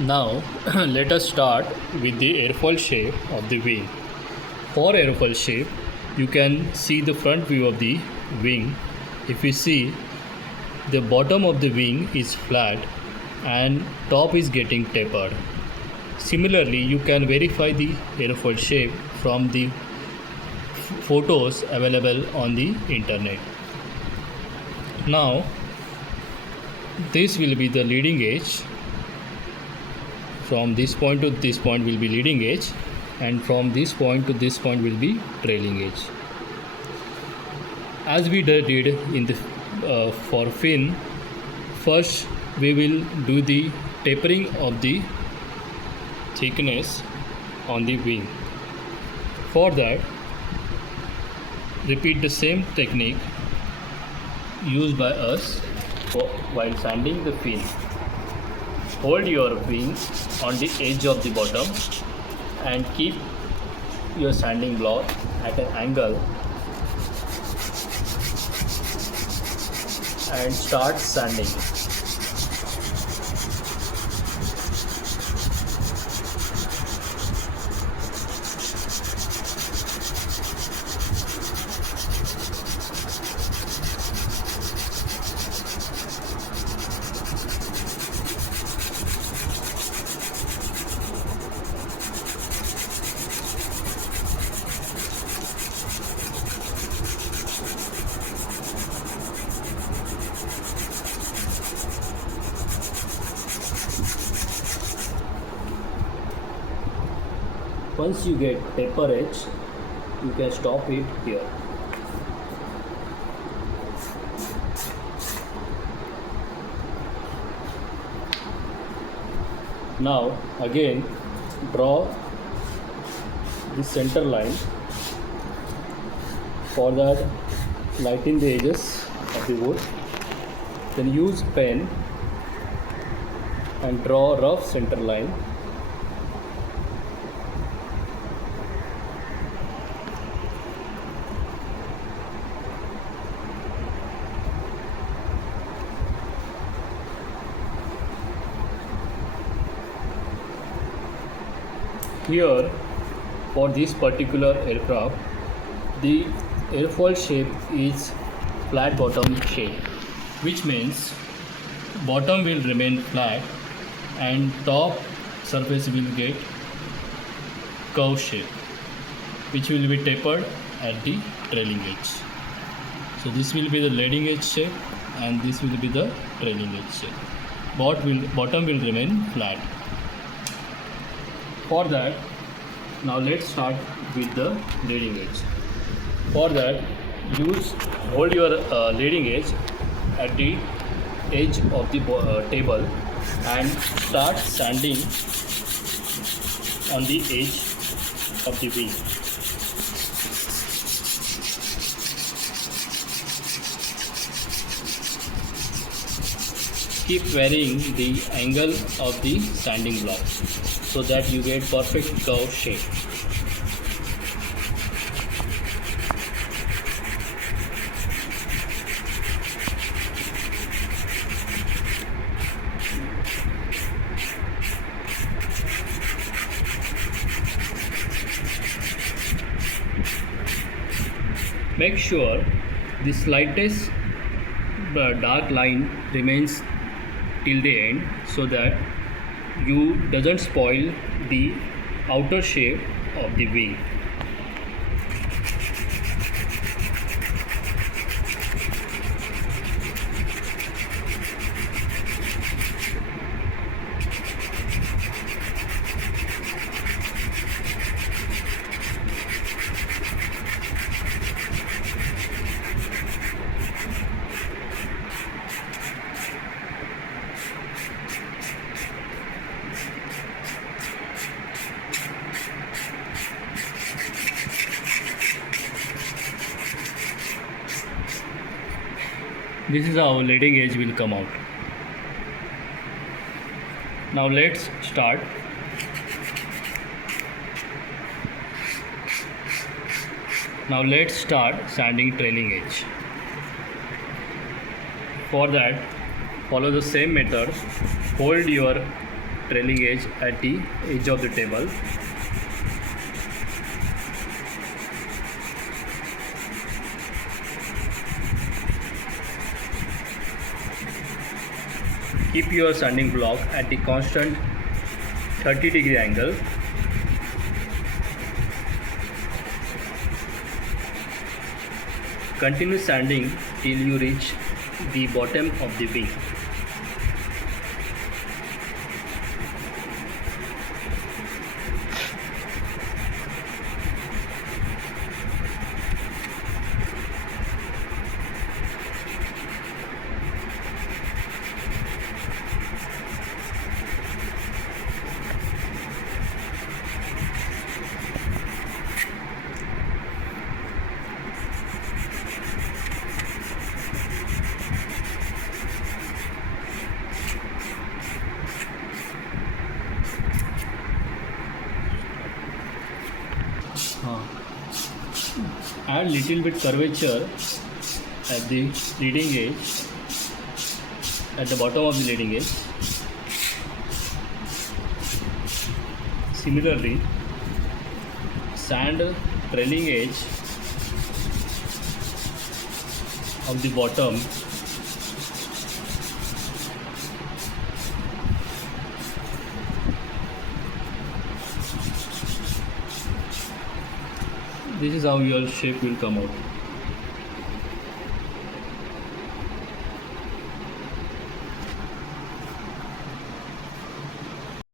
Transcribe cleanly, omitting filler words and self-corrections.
Now let us start with the airfoil shape of the wing. For airfoil shape, you can see the front view of the wing. If you see, the bottom of the wing is flat and top is getting tapered. Similarly, you can verify the airfoil shape from the photos available on the internet. Now, this will be the leading edge. From this point to this point will be leading edge, and from this point to this point will be trailing edge. As we did in the for fin, first we will do the tapering of the thickness on the wing. For that, repeat the same technique used by us while sanding the fin. Hold your wing on the edge of the bottom and keep your sanding block at an angle and start sanding. Once you get taper edge, you can stop it here. Now again draw the center line. For that, lighten the edges of the wood. Then use pen and draw a rough center line. Here, for this particular aircraft, the airfoil shape is flat bottom shape, which means bottom will remain flat and top surface will get curve shape, which will be tapered at the trailing edge. So this will be the leading edge shape and this will be the trailing edge shape. Bottom will remain flat. For that, now let's start with the leading edge. For that, hold your leading edge at the edge of the table and start sanding on the edge of the wing. Keep varying the angle of the sanding block so that you get perfect curve shape. Make sure the slightest dark line remains till the end so that you doesn't spoil the outer shape of the wing. This is how leading edge will come out. Now let's start. Now let's start sanding trailing edge. For that, follow the same method. Hold your trailing edge at the edge of the table. Keep your sanding block at the constant 30-degree angle. Continue sanding till you reach the bottom of the wing. Add little bit curvature at the leading edge, at the bottom of the leading edge. Similarly, sand trailing edge of the bottom. This is how your shape will come out.